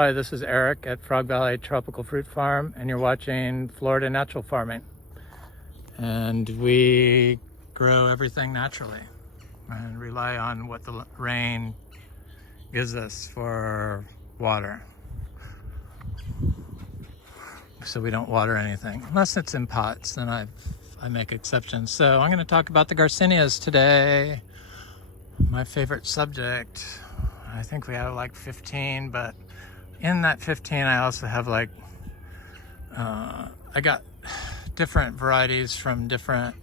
Hi, this is Eric at Frog Valley Tropical Fruit Farm, and you're watching Florida Natural Farming. And we grow everything naturally and rely on what the rain gives us for water. So we don't water anything, unless it's in pots, then I make exceptions. So I'm going to talk about the Garcinias today, my favorite subject. I think we have like 15, but in that 15 I also have like I got different varieties from different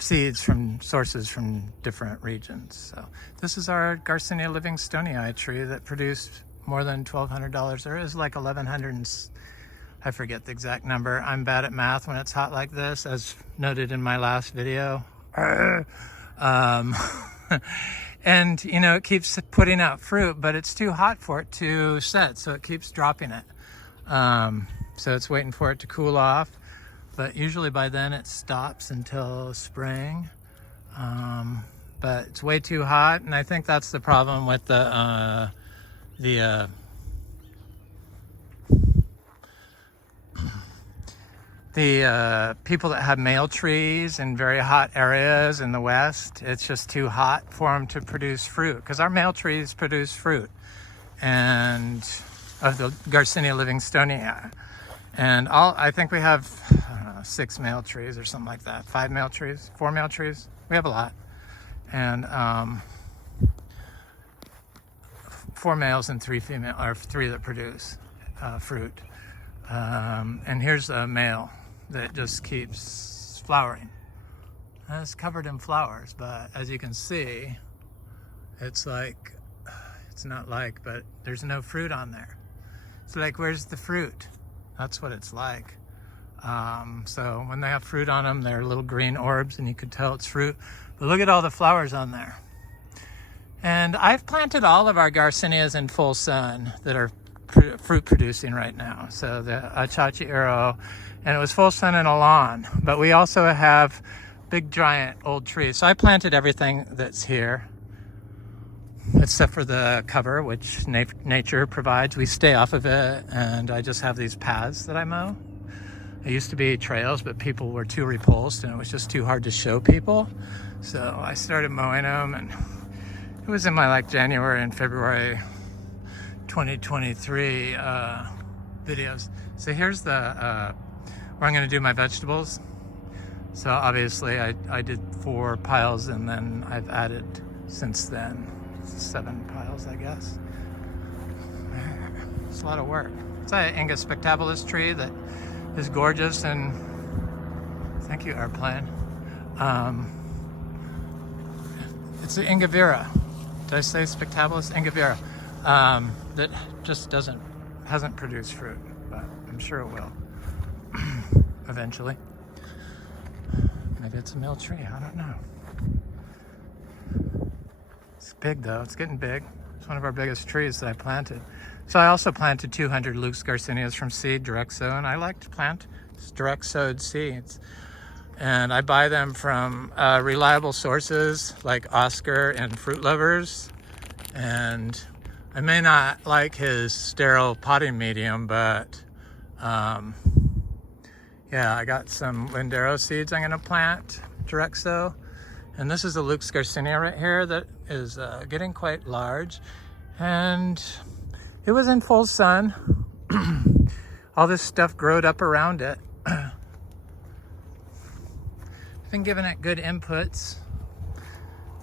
seeds from sources from different regions. So this is our Garcinia Livingstonii tree that produced more than $1,200. There is like 1,100 and I forget the exact number. I'm bad at math when it's hot like this, as noted in my last video. And you know, it keeps putting out fruit, but it's too hot for it to set, so it keeps dropping it. So it's waiting for it to cool off, but usually by then it stops until spring. But it's way too hot, and I think that's the problem with the people that have male trees in very hot areas in the West. It's just too hot for them to produce fruit, because our male trees produce fruit, and of the Garcinia Livingstonii. And I think we have 6 male trees or something like that. 5 male trees, 4 male trees. We have a lot. And 4 males and 3 female, or 3 that produce fruit. And here's a male that just keeps flowering. And it's covered in flowers, but as you can see, it's not like, but there's no fruit on there. It's like, where's the fruit? That's what it's like. So when they have fruit on them, they're little green orbs, and you could tell it's fruit. But look at all the flowers on there. And I've planted all of our Garcinias in full sun that are fruit producing right now. So the Achachairu, and it was full sun in a lawn, but we also have big giant old trees. So I planted everything that's here except for the cover, which nature provides. We stay off of it, and I just have these paths that I mow. It used to be trails, but people were too repulsed and it was just too hard to show people. So I started mowing them, and it was in my like January and February 2023 videos. So here's the where I'm going to do my vegetables. So obviously I did 4 piles, and then I've added since then 7 piles, I guess. It's a lot of work. It's an Inga spectabilis tree that is gorgeous, and thank you, airplane. It's the Inga vera. Did I say spectabilis? Inga vera. That just hasn't produced fruit, but I'm sure it will eventually. Maybe it's a male tree, I don't know. It's big though, it's getting big. It's one of our biggest trees that I planted. So I also planted 200 Lucs Garcinias from seed, direct sow, and I like to plant direct sowed seeds. And I buy them from reliable sources like Oscar and Fruit Lovers. And I may not like his sterile potting medium, but yeah, I got some Lindero seeds I'm gonna plant direct sow. And this is a Lucs Garcinia right here that is getting quite large. And it was in full sun. All this stuff growed up around it. I've been giving it good inputs,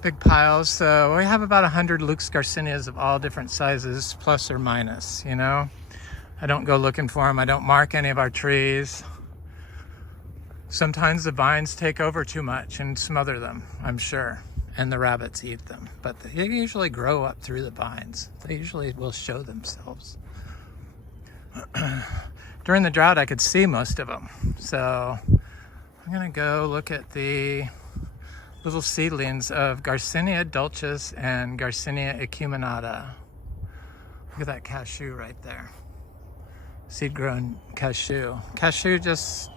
big piles. So we have about 100 Lucs Garcinias of all different sizes, plus or minus, you know. I don't go looking for them. I don't mark any of our trees. Sometimes the vines take over too much and smother them, I'm sure, and the rabbits eat them. But they usually grow up through the vines. They usually will show themselves. During the drought, I could see most of them. So I'm gonna go look at the little seedlings of Garcinia dulcis and Garcinia acuminata. Look at that cashew right there. Seed-grown cashew. Cashew just,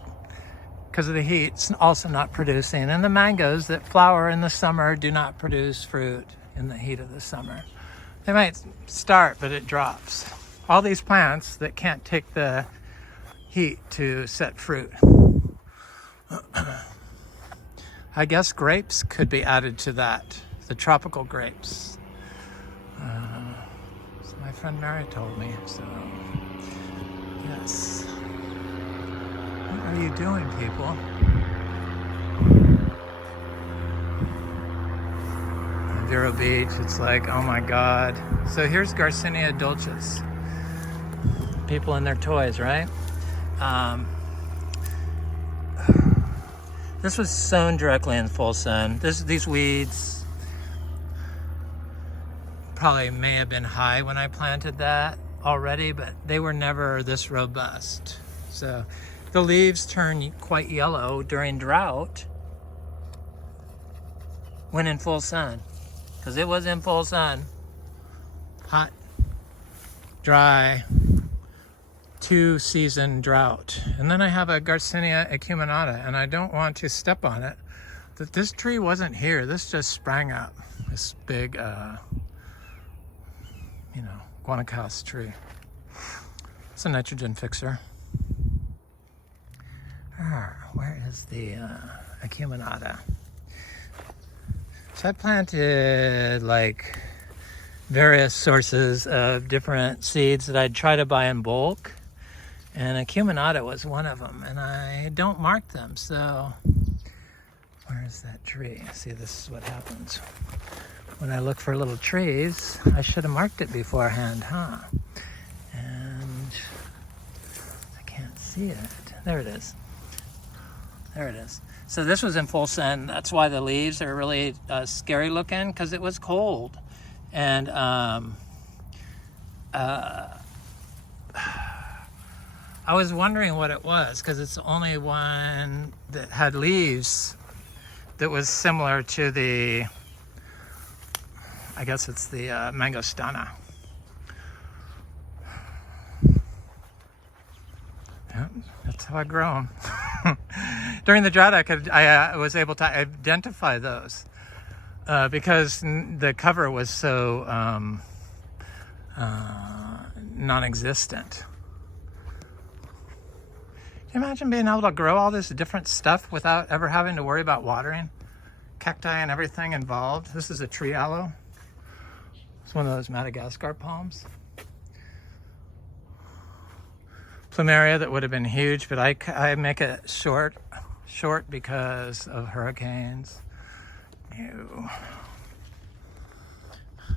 because of the heat, it's also not producing. And the mangoes that flower in the summer do not produce fruit in the heat of the summer. They might start, but it drops. All these plants that can't take the heat to set fruit. I guess grapes could be added to that, the tropical grapes. So my friend Mary told me, so yes. What are you doing, people? Vero Beach, it's like, oh my God. So here's Garcinia dulcis. People and their toys, right? This was sown directly in full sun. These weeds probably may have been high when I planted that already, but they were never this robust. So the leaves turn quite yellow during drought when in full sun, because it was in full sun. Hot, dry, 2-season drought. And then I have a Garcinia acuminata, and I don't want to step on it. That this tree wasn't here. This just sprang up. This big, guanacaste tree. It's a nitrogen fixer. Where is the acuminata? So I planted like various sources of different seeds that I'd try to buy in bulk. And acuminata was one of them, and I don't mark them, so where is that tree? See, this is what happens. When I look for little trees, I should have marked it beforehand, huh? And I can't see it. There it is. There it is. So this was in full sun. That's why the leaves are really scary looking, because it was cold. And I was wondering what it was, because it's the only one that had leaves that was similar to the, I guess it's the mangosteena. Yeah, that's how I grow them. During the drought, I was able to identify those because the cover was so non-existent. Can you imagine being able to grow all this different stuff without ever having to worry about watering? Cacti and everything involved. This is a tree aloe. It's one of those Madagascar palms. Plumeria that would have been huge, but I make it short because of hurricanes. Ew.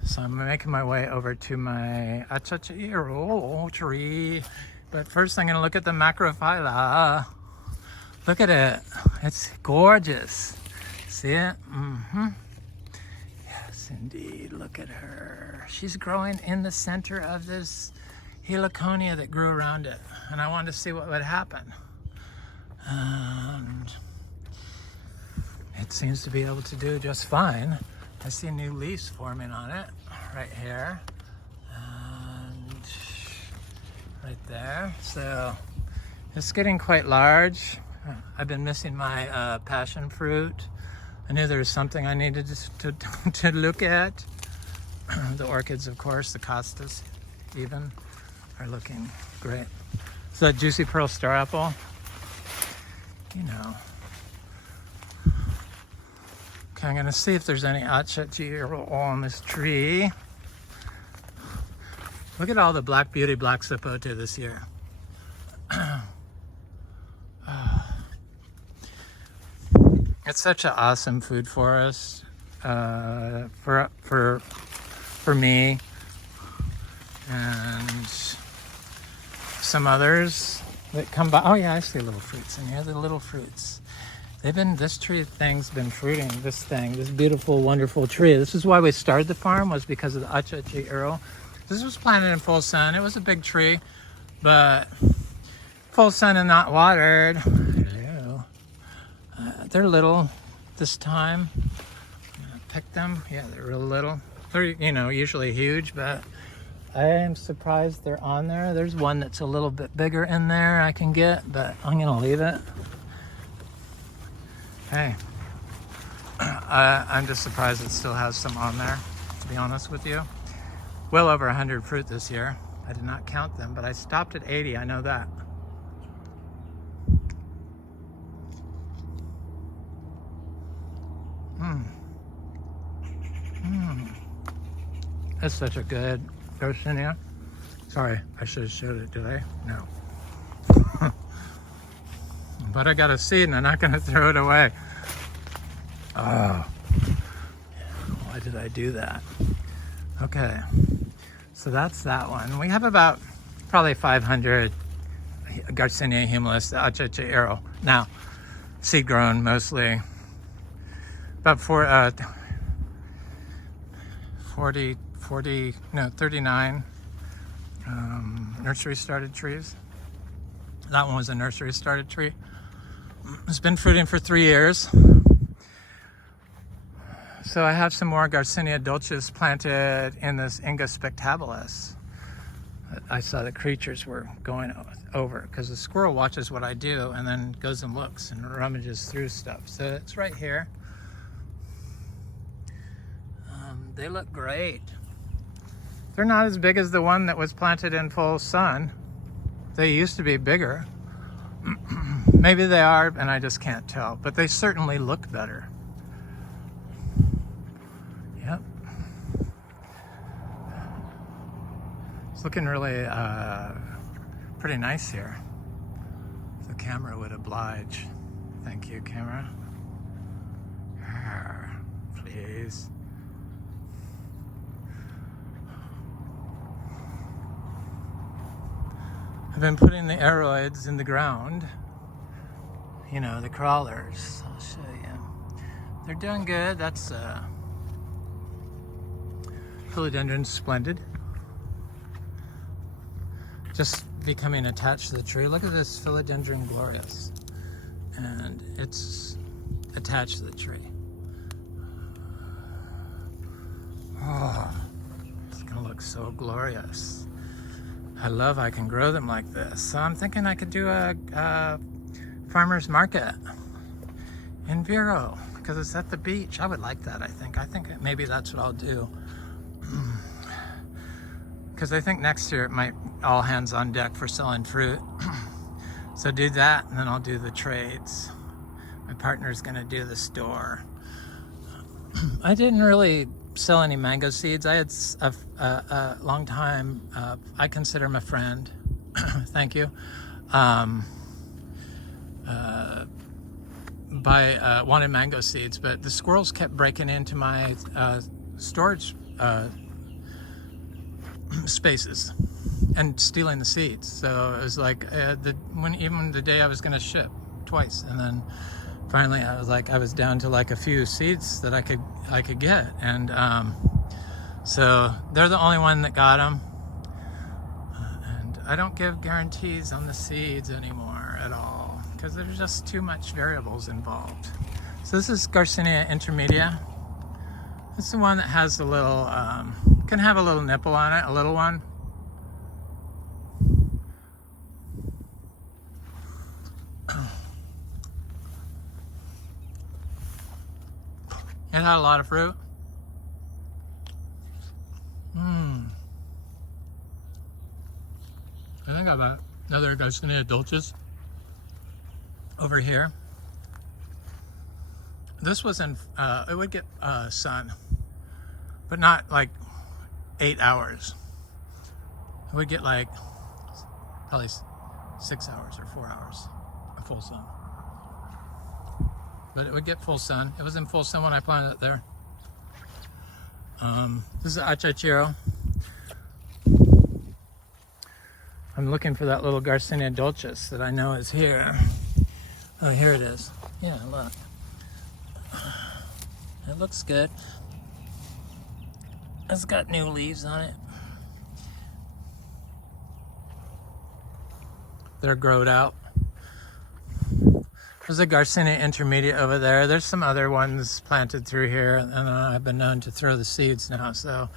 So I'm making my way over to my Achachairu tree. But first I'm gonna look at the macrophylla. Look at it, it's gorgeous. See it? Mm-hmm. Yes, indeed, look at her. She's growing in the center of this heliconia that grew around it. And I wanted to see what would happen. And it seems to be able to do just fine. I see new leaves forming on it right here. Right there. So it's getting quite large. I've been missing my passion fruit. I knew there was something I needed to look at. The orchids, of course, the costas even, are looking great. So that juicy pearl star apple, you know. Okay, I'm gonna see if there's any Achachairu on this tree. Look at all the Black Beauty Black Sapote this year. It's such an awesome food for us, for me, and some others that come by. Oh yeah, I see little fruits in here. The little fruits. This thing's been fruiting. This beautiful, wonderful tree. This is why we started the farm, was because of the Achachairu. This was planted in full sun. It was a big tree, but full sun and not watered. Hello. They're little this time. I'm gonna pick them. Yeah, they're real little. They're, usually huge, but I am surprised they're on there. There's one that's a little bit bigger in there I can get, but I'm gonna leave it. Hey, I'm just surprised it still has some on there, to be honest with you. well over 100 fruit this year. I did not count them, but I stopped at 80, I know that. That's such a good Garcinia. Sorry, I should have showed it, did I? No. But I got a seed and I'm not gonna throw it away. Oh, why did I do that? Okay, so that's that one. We have about probably 500 Garcinia humilis, the Achachairu. Now, seed grown mostly. About 39 nursery started trees. That one was a nursery started tree. It's been fruiting for 3 years. So I have some more Garcinia dulcis planted in this Inga spectabilis. I saw the creatures were going over because the squirrel watches what I do and then goes and looks and rummages through stuff. So it's right here. They look great. They're not as big as the one that was planted in full sun. They used to be bigger. Maybe they are, and I just can't tell, but they certainly look better. Yep. It's looking really pretty nice here. If the camera would oblige. Thank you, camera. Please. I've been putting the aroids in the ground. You know, the crawlers. I'll show you. They're doing good. That's philodendron splendid. Just becoming attached to the tree. Look at this philodendron glorious. And it's attached to the tree. Oh, it's gonna look so glorious. I love I can grow them like this. So I'm thinking I could do a farmer's market in Vero because it's at the beach. I would like that, I think. I think maybe that's what I'll do. Because I think next year it might all hands on deck for selling fruit. So do that and then I'll do the trades. My partner's gonna do the store. I didn't really sell any mango seeds. I had a long time, I consider him a friend, thank you, wanted mango seeds, but the squirrels kept breaking into my storage spaces and stealing the seeds. So it was like even the day I was going to ship twice, and then finally I was down to like a few seeds that I could get, and so they're the only one that got them, and I don't give guarantees on the seeds anymore at all because there's just too much variables involved. So this is Garcinia intermedia. It's the one that has a little can have a little nipple on it, a little one. It had a lot of fruit. I think I have another Garcinia dulcis over here. This was in, it would get sun, but not like 8 hours. It would get like probably 6 hours or 4 hours of full sun. But it would get full sun. It was in full sun when I planted it there. This is Achachairu. I'm looking for that little Garcinia dulcis that I know is here. Oh, here it is. Yeah, look. It looks good. It's got new leaves on it. They're growed out. There's a Garcinia intermedia over there. There's some other ones planted through here, and I've been known to throw the seeds now, so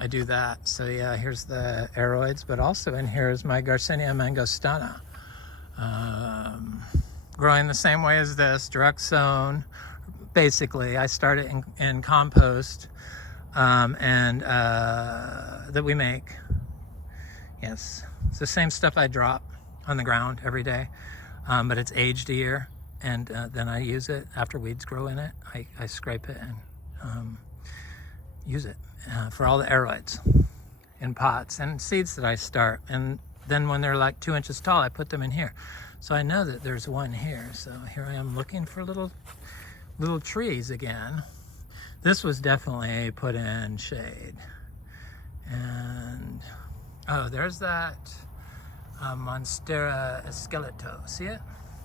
I do that. So yeah, here's the aroids, but also in here is my Garcinia mangosteena. Growing the same way as this, direct sown. Basically, I started in compost. that we make. Yes, it's the same stuff I drop on the ground every day, but it's aged a year, and then I use it after weeds grow in it. I scrape it and use it for all the aroids in pots and seeds that I start. And then when they're like 2 inches tall, I put them in here. So I know that there's one here. So here I am looking for little trees again. This was definitely put in shade. And oh, there's that Monstera esqueleto. See it?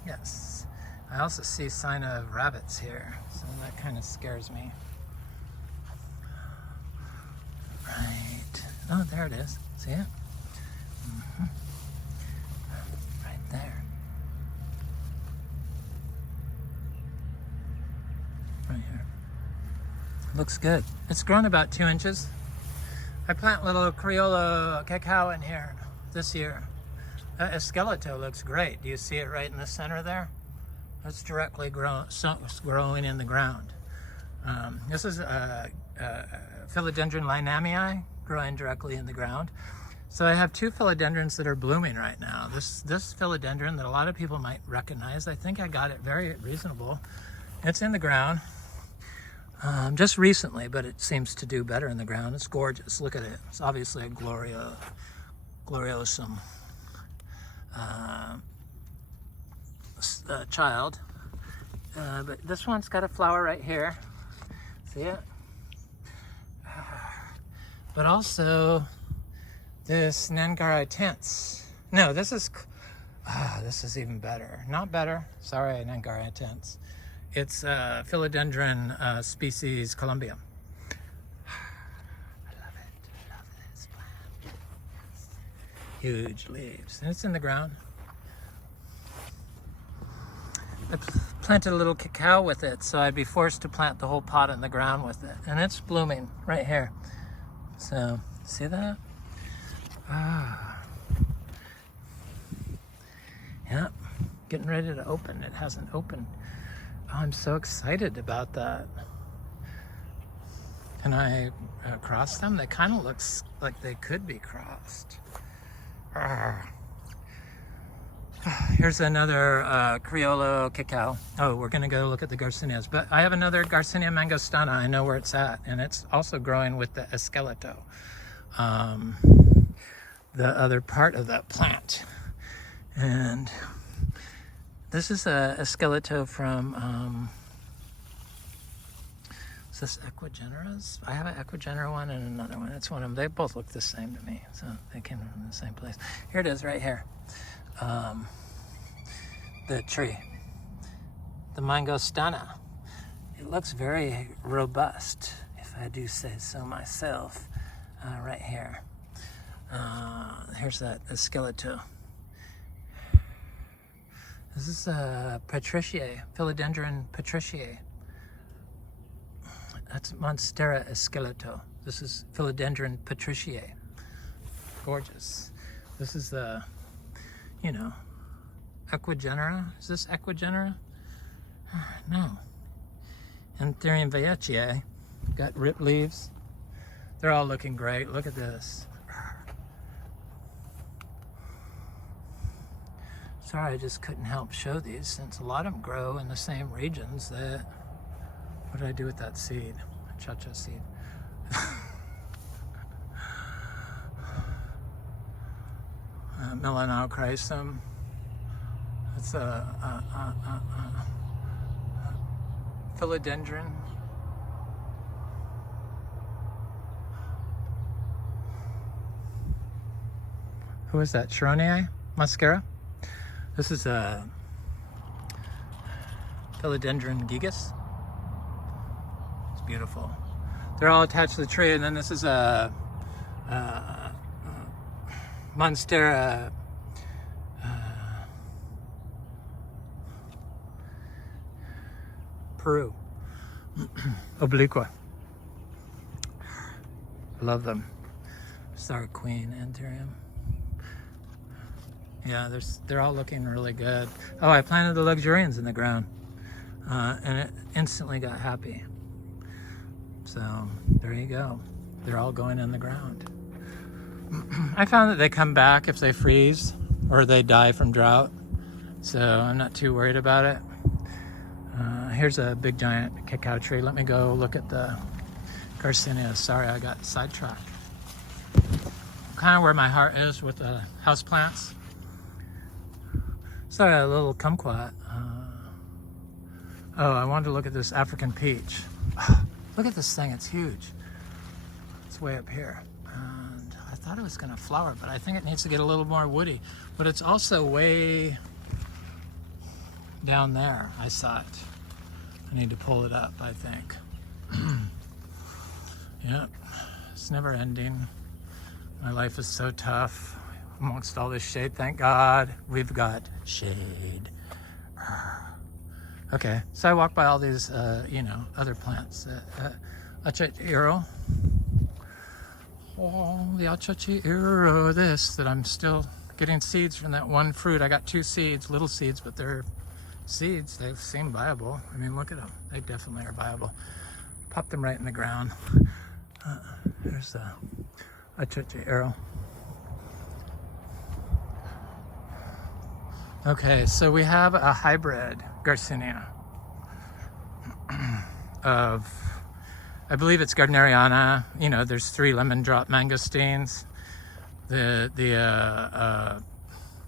Yes. I also see sign of rabbits here, so that kind of scares me. Right. Oh, there it is. See it? Mm-hmm. Right there. Right here. Looks good. It's grown about 2 inches. I plant little Criollo cacao in here this year. Esqueleto looks great. Do you see it right in the center there? It's directly growing in the ground. This is philodendron linamii growing directly in the ground. So I have 2 philodendrons that are blooming right now. This philodendron that a lot of people might recognize, I think I got it very reasonable. It's in the ground just recently, but it seems to do better in the ground. It's gorgeous. Look at it. It's obviously a gloriosum child. But this one's got a flower right here. See it? But also this Nangaritense. No, this is even better. Not better. Sorry, Nangaritense. It's philodendron species Columbium. I love it. I love this plant. Huge leaves. And it's in the ground. I planted a little cacao with it, so I'd be forced to plant the whole pot in the ground with it. And it's blooming right here. So, see that? Ah. Yep. Getting ready to open. It hasn't opened. Oh, I'm so excited about that. Can I cross them? They kind of look like they could be crossed. Arrgh. Here's another Criollo cacao. Oh, we're gonna go look at the Garcinias. But I have another Garcinia Mangostana. I know where it's at, and it's also growing with the esqueleto, the other part of that plant. And this is a esqueleto from, is this Equigeneras? I have an Equigenera one and another one. It's one of them. They both look the same to me, so they came from the same place. Here it is right here. The tree, the mangostana. It looks very robust, if I do say so myself. Right here. Here's that esqueleto. This is Patriciae, Philodendron Patriciae. That's Monstera esqueleto. This is Philodendron Patriciae. Gorgeous. This is the, you know, Equigenera. Is this Equigenera? No. Anthurium veitchiae. Got ripped leaves. They're all looking great. Look at this. Sorry, I just couldn't help show these since a lot of them grow in the same regions that... What did I do with that seed? Chacha seed. Melanochrysum. It's a philodendron. Who is that? Chironii muscara? This is a philodendron gigas. It's beautiful. They're all attached to the tree, and then this is a Monstera Peru. Obliqua. Love them. Star Queen Anthurium. Yeah, they're all looking really good. Oh, I planted the luxurians in the ground, and it instantly got happy. So there you go. They're all going in the ground. I found that they come back if they freeze or they die from drought. So I'm not too worried about it. Here's a big giant cacao tree. Let me go look at the Garcinia. Sorry, I got sidetracked. Kind of where my heart is with the houseplants. So a little kumquat. Oh, I wanted to look at this African peach. Look at this thing, it's huge. It's way up here. And I thought it was gonna flower, but I think it needs to get a little more woody. But it's also way down there, I saw it. I need to pull it up, I think. Yep, it's never ending. My life is so tough amongst all this shade. Thank God we've got shade. Okay, so I walk by all these, other plants. Achachairu. Oh, the Achachairu, this, that I'm still getting seeds from that one fruit. I got 2 seeds, little seeds, but they're seeds. They seem viable. I mean, look at them. They definitely are viable. Pop them right in the ground. There's the Achachairu. Okay, so we have a hybrid Garcinia of, I believe it's gardneriana. You know, there's 3 lemon drop mangosteens. The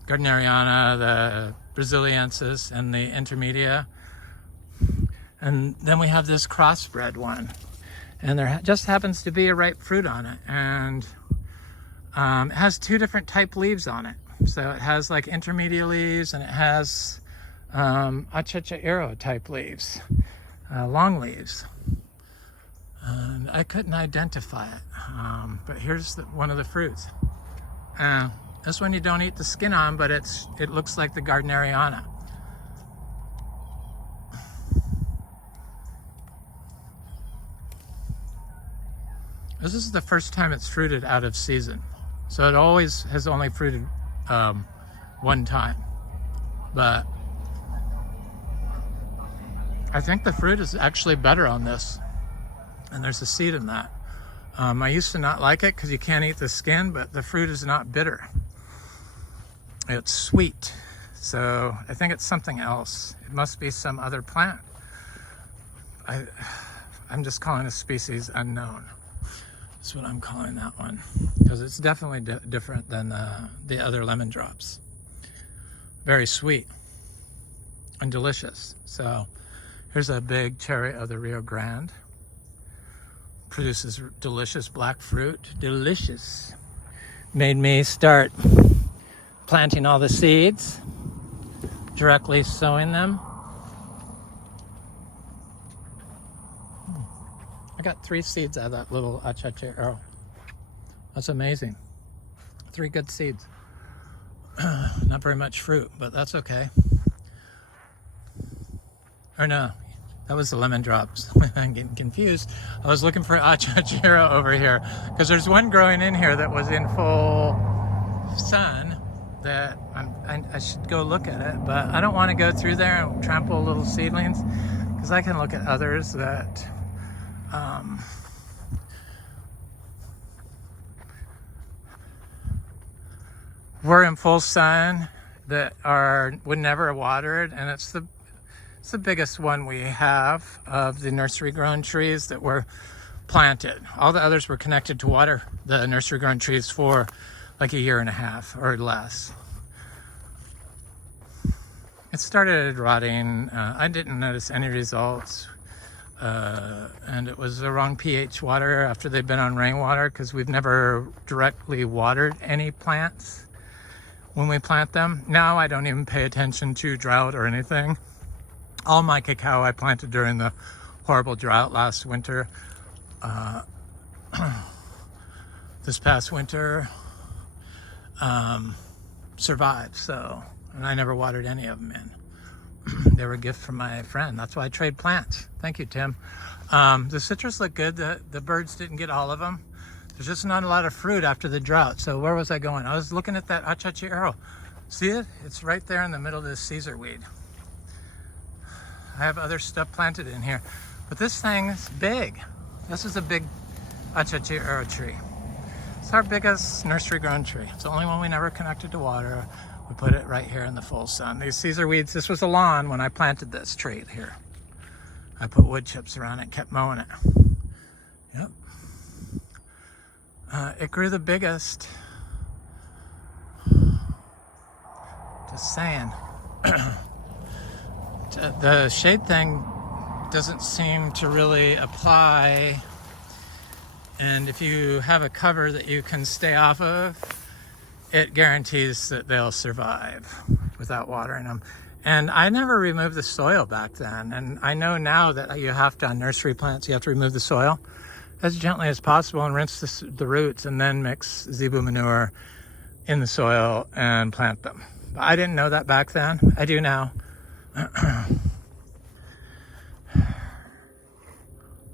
gardneriana, the brasiliensis, and the intermedia. And then we have this crossbred one. And there just happens to be a ripe fruit on it. And it has 2 different type leaves on it. So it has like intermediate leaves, and it has Achachairu type leaves, long leaves. And I couldn't identify it, but here's one of the fruits. This one you don't eat the skin on, but it looks like the gardneriana. This is the first time it's fruited out of season. So it always has only fruited one time. But I think the fruit is actually better on this. And there's a seed in that. I used to not like it because you can't eat the skin, but the fruit is not bitter. It's sweet. So I think it's something else. It must be some other plant. I'm just calling a species unknown. That's what I'm calling that one, because it's definitely different than the other lemon drops. Very sweet and delicious. So here's a big cherry of the Rio Grande. Produces delicious black fruit. Delicious. Made me start planting all the seeds, directly sowing them. I got 3 seeds out of that little Achachairu. That's amazing. 3 good seeds. Not very much fruit, but that's okay. Or no, that was the lemon drops. I'm getting confused. I was looking for Achachairu over here, because there's one growing in here that was in full sun that I should go look at it, but I don't want to go through there and trample little seedlings, because I can look at others that we're in full sun that would never have watered, and it's the biggest one we have of the nursery grown trees that were planted. All the others were connected to water, the nursery grown trees, for like a year and a half or less. It started rotting. I didn't notice any results. And it was the wrong pH water after they've been on rainwater, because we've never directly watered any plants when we plant them. Now I don't even pay attention to drought or anything. All my cacao I planted during the horrible drought last winter. This past winter survived, and I never watered any of them in. They were a gift from my friend. That's why I trade plants. Thank you, Tim. The citrus look good. The birds didn't get all of them. There's just not a lot of fruit after the drought. So where was I going? I was looking at that Achachairu. See it? It's right there in the middle of this Caesar weed. I have other stuff planted in here, but this thing is big. This is a big Achachairu tree. It's our biggest nursery grown tree. It's the only one we never connected to water. We put it right here in the full sun. These Caesar weeds, this was a lawn when I planted this tree here. I put wood chips around it, kept mowing it. Yep. It grew the biggest. Just saying. The shade thing doesn't seem to really apply. And if you have a cover that you can stay off of, it guarantees that they'll survive without watering them. And I never removed the soil back then. And I know now that you have to, on nursery plants, you have to remove the soil as gently as possible and rinse the roots and then mix zebu manure in the soil and plant them. But I didn't know that back then. I do now.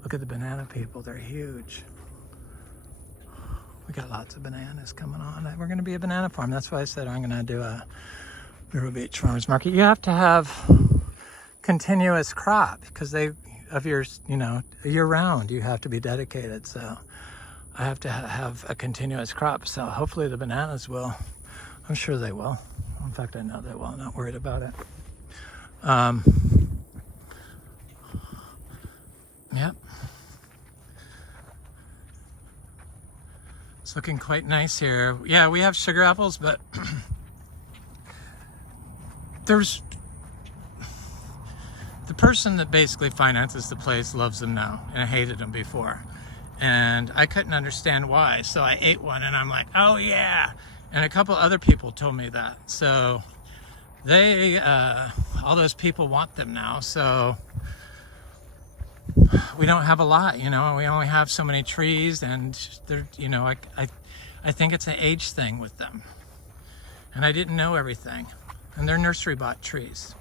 Look at the banana people, they're huge. We got lots of bananas coming on. We're going to be a banana farm. That's why I said I'm going to do a Vero Beach Farmers Market. You have to have continuous crop because year round you have to be dedicated. So I have to have a continuous crop. So hopefully the bananas will. I'm sure they will. In fact, I know they will. I'm not worried about it. Yep. It's looking quite nice here. Yeah, we have sugar apples, but there's the person that basically finances the place loves them now, and I hated them before. And I couldn't understand why, so I ate one and I'm like, oh yeah. And a couple other people told me that. So they, all those people want them now, so we don't have a lot, we only have so many trees, and they're, I think it's an age thing with them. And I didn't know everything. And they're nursery bought trees.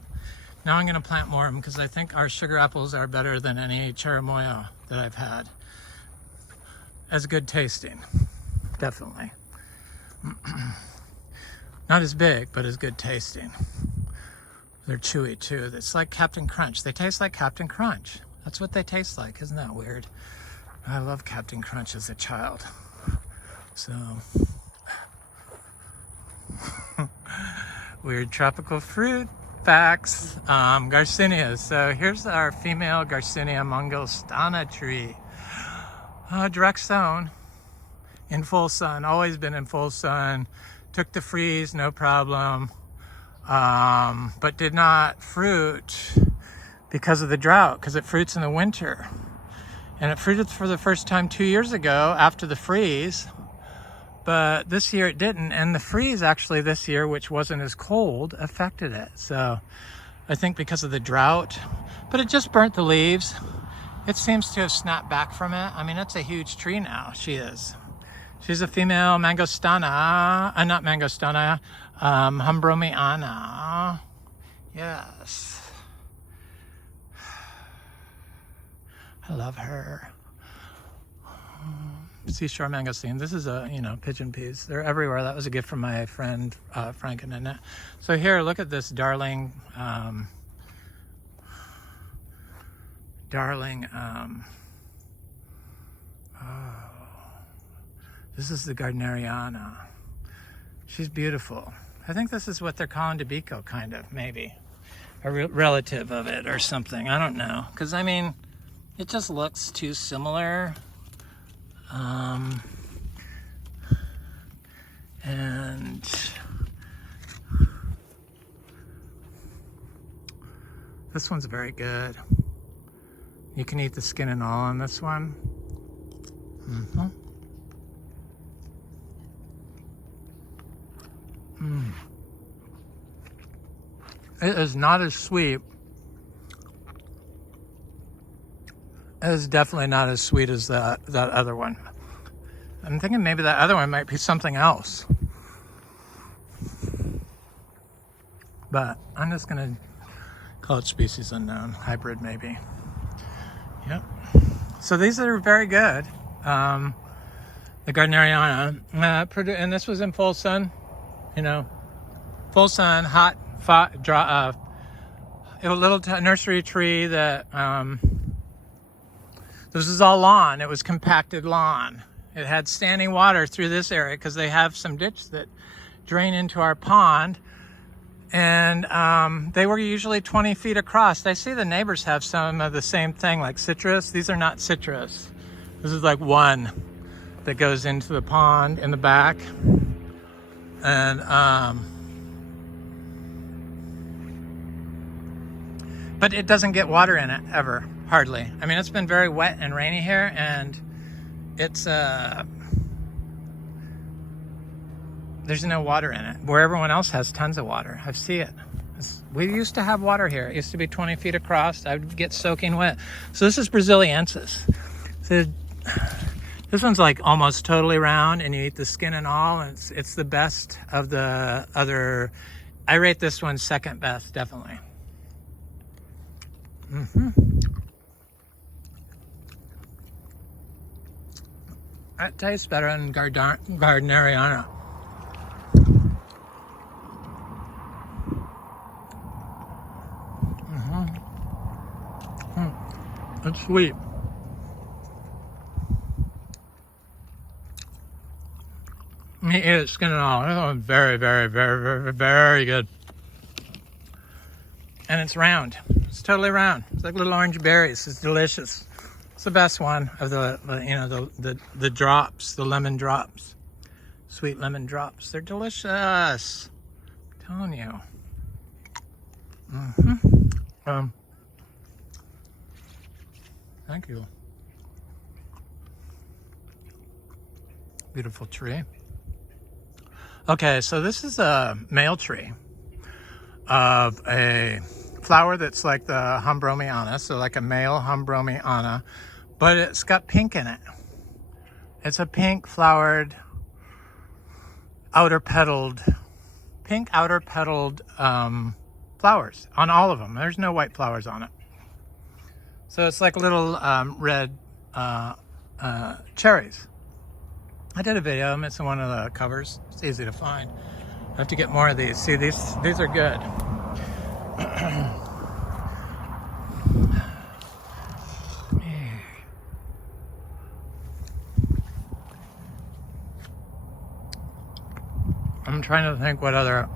Now I'm going to plant more of them because I think our sugar apples are better than any cherimoya that I've had. As good tasting, definitely. Not as big, but as good tasting. They're chewy too. It's like Captain Crunch. They taste like Captain Crunch. That's what they taste like. Isn't that weird? I love Captain Crunch as a child. So, weird tropical fruit facts. Garcinias. So here's our female Garcinia Mangosteena tree. Direct sown, in full sun. Always been in full sun. Took the freeze, no problem. But did not fruit because of the drought, because it fruits in the winter. And it fruited for the first time 2 years ago after the freeze, but this year it didn't. And the freeze actually this year, which wasn't as cold, affected it. So I think because of the drought, but it just burnt the leaves. It seems to have snapped back from it. I mean, it's a huge tree now, she is. She's a female mangosteena, not mangosteena, hombroniana. Yes. I love her. Seashore mangosteen. This is a, pigeon peas. They're everywhere. That was a gift from my friend, Frank and Annette. So here, look at this darling, this is the gardneriana. She's beautiful. I think this is what they're calling Debico, kind of, maybe. A relative of it or something. I don't know. Because, I mean, it just looks too similar. And this one's very good. You can eat the skin and all on this one. It is not as sweet. It is definitely not as sweet as that other one. I'm thinking maybe that other one might be something else. But I'm just gonna call it species unknown, hybrid maybe. Yep. So these are very good. The gardneriana, and this was in full sun, full sun, hot, dry, a little nursery tree that This is all lawn. It was compacted lawn. It had standing water through this area because they have some ditch that drain into our pond. And they were usually 20 feet across. I see the neighbors have some of the same thing, like citrus. These are not citrus. This is like one that goes into the pond in the back. And but it doesn't get water in it ever, hardly. I mean, it's been very wet and rainy here, and it's there's no water in it, where everyone else has tons of water. I see it. We used to have water here. It used to be 20 feet across. I would get soaking wet. So this is brasiliensis. So this one's like almost totally round, and you eat the skin and all, and it's the best of the other. I rate this one second best, definitely. That tastes better than gardneriana. It's sweet. You eat it skin and all. This one's very, very, very, very, very good. And it's round. It's totally round. It's like little orange berries. It's delicious. It's the best one of the, you know, the drops, the lemon drops, sweet lemon drops. They're delicious. I'm telling you. Thank you. Beautiful tree. Okay, so this is a male tree of a flower that's like the hombroniana, so like a male hombroniana, but it's got pink in it. It's a pink flowered, pink outer petaled flowers on all of them. There's no white flowers on it. So it's like little red cherries. I did a video of them. It's in one of the covers. It's easy to find. I have to get more of these. See, these are good. I'm trying to think what other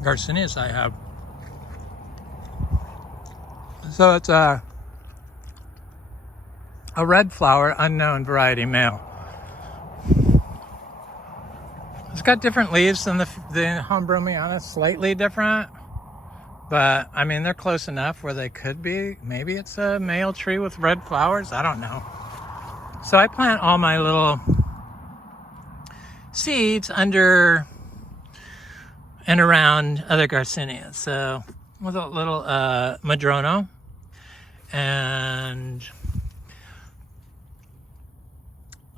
Garcinias I have. So it's a red flower, unknown variety, male. It's got different leaves than the hombroniana, slightly different, but I mean they're close enough where they could be. Maybe it's a male tree with red flowers. I don't know. So I plant all my little seeds under and around other Garcinias. So with a little madruno, and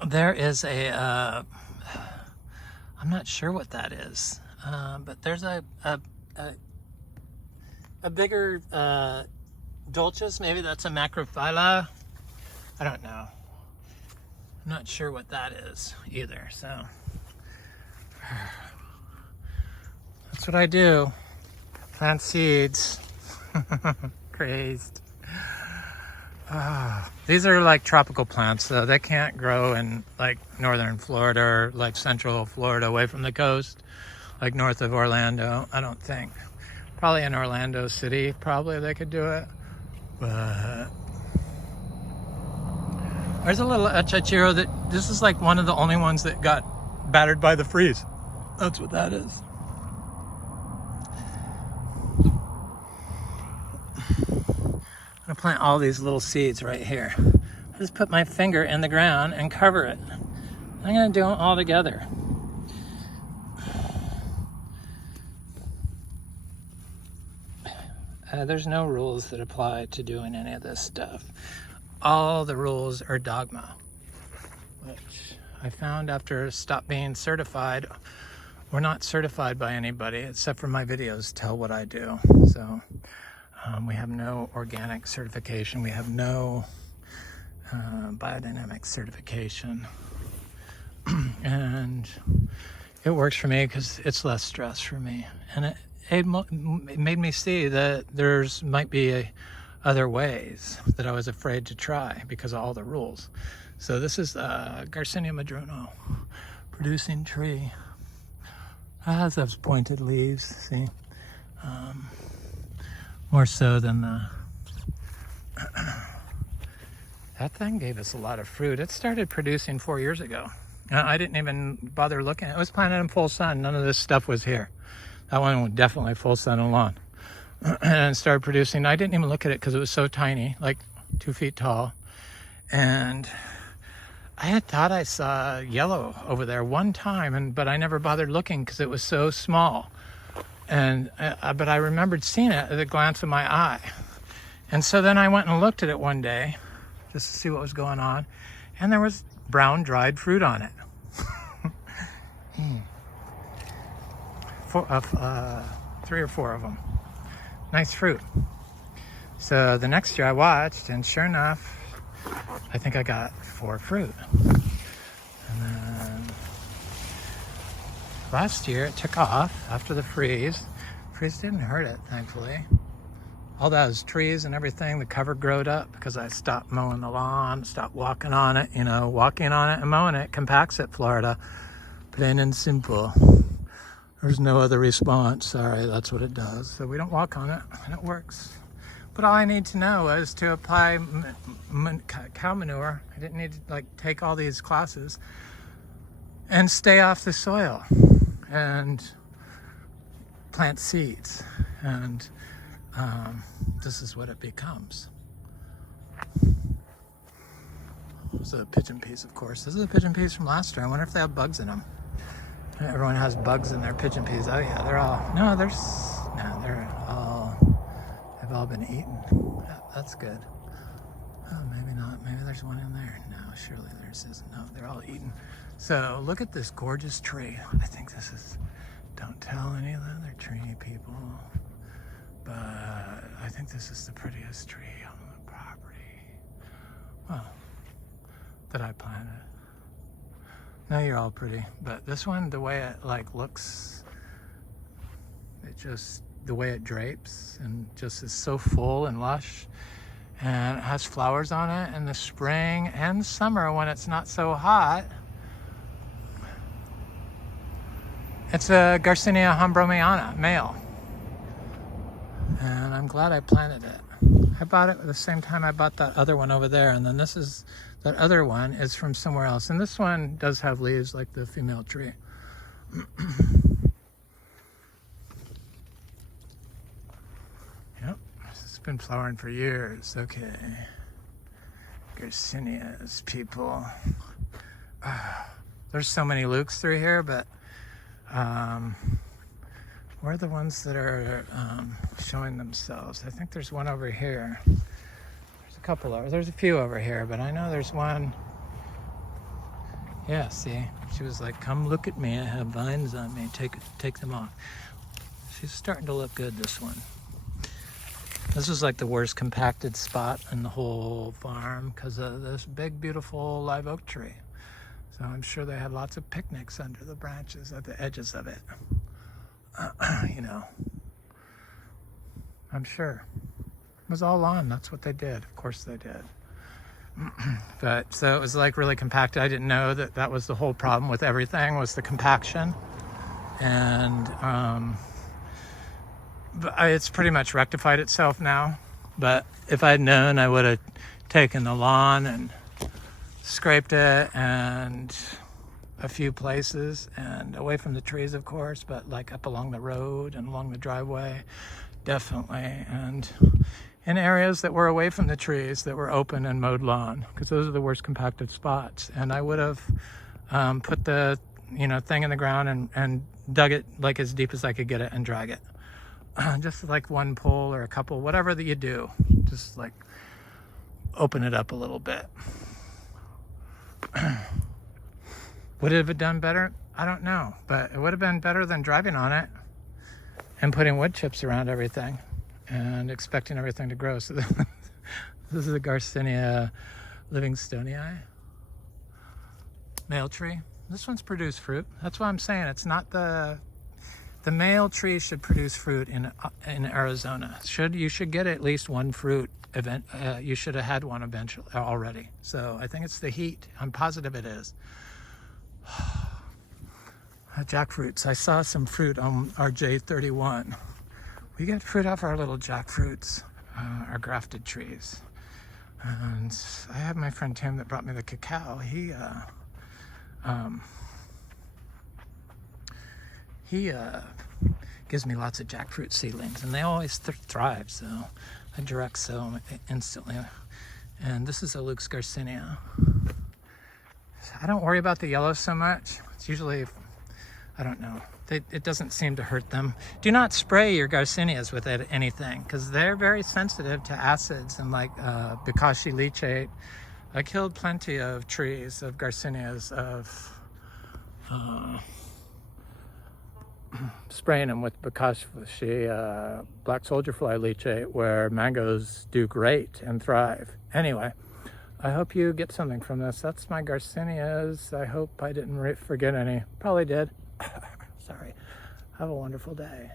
there is a I'm not sure what that is, but there's a bigger dulcis. Maybe that's a macrophylla. I don't know. I'm not sure what that is either. So that's what I do. Plant seeds. Crazed. These are like tropical plants, so they can't grow in like northern Florida or like central Florida away from the coast, like north of Orlando. I don't think. Probably in Orlando City, probably they could do it. But there's a little Achachairu that this is like one of the only ones that got battered by the freeze. That's what that is. I'm gonna plant all these little seeds right here. I just put my finger in the ground and cover it. I'm gonna do them all together. There's no rules that apply to doing any of this stuff. All the rules are dogma, which I found after I stopped being certified. We're not certified by anybody except for my videos tell what I do. So we have no organic certification. We have no biodynamic certification. And it works for me because it's less stress for me. And it made me see that there's might be other ways that I was afraid to try because of all the rules. So this is Garcinia madruno, producing tree. It has those pointed leaves, see? More so than the... That thing gave us a lot of fruit. It started producing 4 years ago. I didn't even bother looking. It was planted in full sun. None of this stuff was here. That one was definitely full sun and lawn. And it started producing. I didn't even look at it because it was so tiny, like 2 feet tall. And I had thought I saw yellow over there one time, but I never bothered looking because it was so small. And but I remembered seeing it at the glance of my eye. And so then I went and looked at it one day just to see what was going on. And there was brown dried fruit on it. 3 or 4 of them. Nice fruit. So the next year I watched, and sure enough, I think I got 4 fruit. And then last year it took off after the freeze. Freeze didn't hurt it, thankfully. All those trees and everything, the cover growed up because I stopped mowing the lawn, stopped walking on it. You know, walking on it and mowing it compacts it, Florida. Plain and simple. There's no other response. Sorry, that's what it does. So we don't walk on it, and it works. But all I need to know is to apply cow manure. I didn't need to like take all these classes and stay off the soil and plant seeds. And this is what it becomes. This is a pigeon peas, of course. This is a pigeon peas from last year. I wonder if they have bugs in them. Everyone has bugs in their pigeon peas. Oh yeah, they're all, they've all been eaten. Yeah, that's good. Oh, maybe not. Maybe there's one in there. No, surely there's isn't. No, they're all eaten. So look at this gorgeous tree. I think this is, don't tell any of the other tree people, but I think this is the prettiest tree on the property. Well, that I planted. No, you're all pretty, but this one, the way it like looks, it just, the way it drapes and just is so full and lush, and it has flowers on it in the spring and summer when it's not so hot. It's a Garcinia hombroniana, male, and I'm glad I planted it. I bought it at the same time I bought that other one over there, and then this is, that other one is from somewhere else. And this one does have leaves like the female tree. Yep, it's been flowering for years. Okay. Garcinias, people. There's so many Lucs through here, but where are the ones that are showing themselves? I think there's one over here. There's a few over here, but I know there's one. Yeah, see, she was like, come look at me, I have vines on me, take them off. She's starting to look good, this one. This is like the worst compacted spot in the whole farm because of this big, beautiful live oak tree. So I'm sure they had lots of picnics under the branches at the edges of it. You know, I'm sure. It was all lawn. That's what they did. Of course they did. But so it was like really compacted. I didn't know that that was the whole problem with everything, was the compaction. And but it's pretty much rectified itself now. But if I'd known, I would have taken the lawn and scraped it and a few places and away from the trees, of course, but like up along the road and along the driveway, definitely. And in areas that were away from the trees that were open and mowed lawn, because those are the worst compacted spots. And I would have put the thing in the ground and dug it like as deep as I could get it and drag it. Just like one pole or a couple, whatever that you do, just like open it up a little bit. Would it have done better? I don't know, but it would have been better than driving on it and putting wood chips around everything and expecting everything to grow. So this is the Garcinia Livingstonii male tree. This one's produced fruit. That's what I'm saying. It's not the The male tree should produce fruit in Arizona. You should get at least one fruit event. You should have had one eventually already. So I think it's the heat. I'm positive it is. Jackfruits. I saw some fruit on our J31. We get fruit off our little jackfruits, our grafted trees. And I have my friend Tim that brought me the cacao. He gives me lots of jackfruit seedlings, and they always thrive, so I direct sow instantly. And this is a Lucs Garcinia. I don't worry about the yellow so much. It's usually, I don't know, it doesn't seem to hurt them. Do not spray your Garcinias with anything, because they're very sensitive to acids and like Bokashi leachate. I killed plenty of trees of Garcinias of spraying them with Bokashi black soldier fly leachate, where mangoes do great and thrive. Anyway, I hope you get something from this. That's my Garcinias. I hope I didn't forget any. Probably did. Sorry. Have a wonderful day.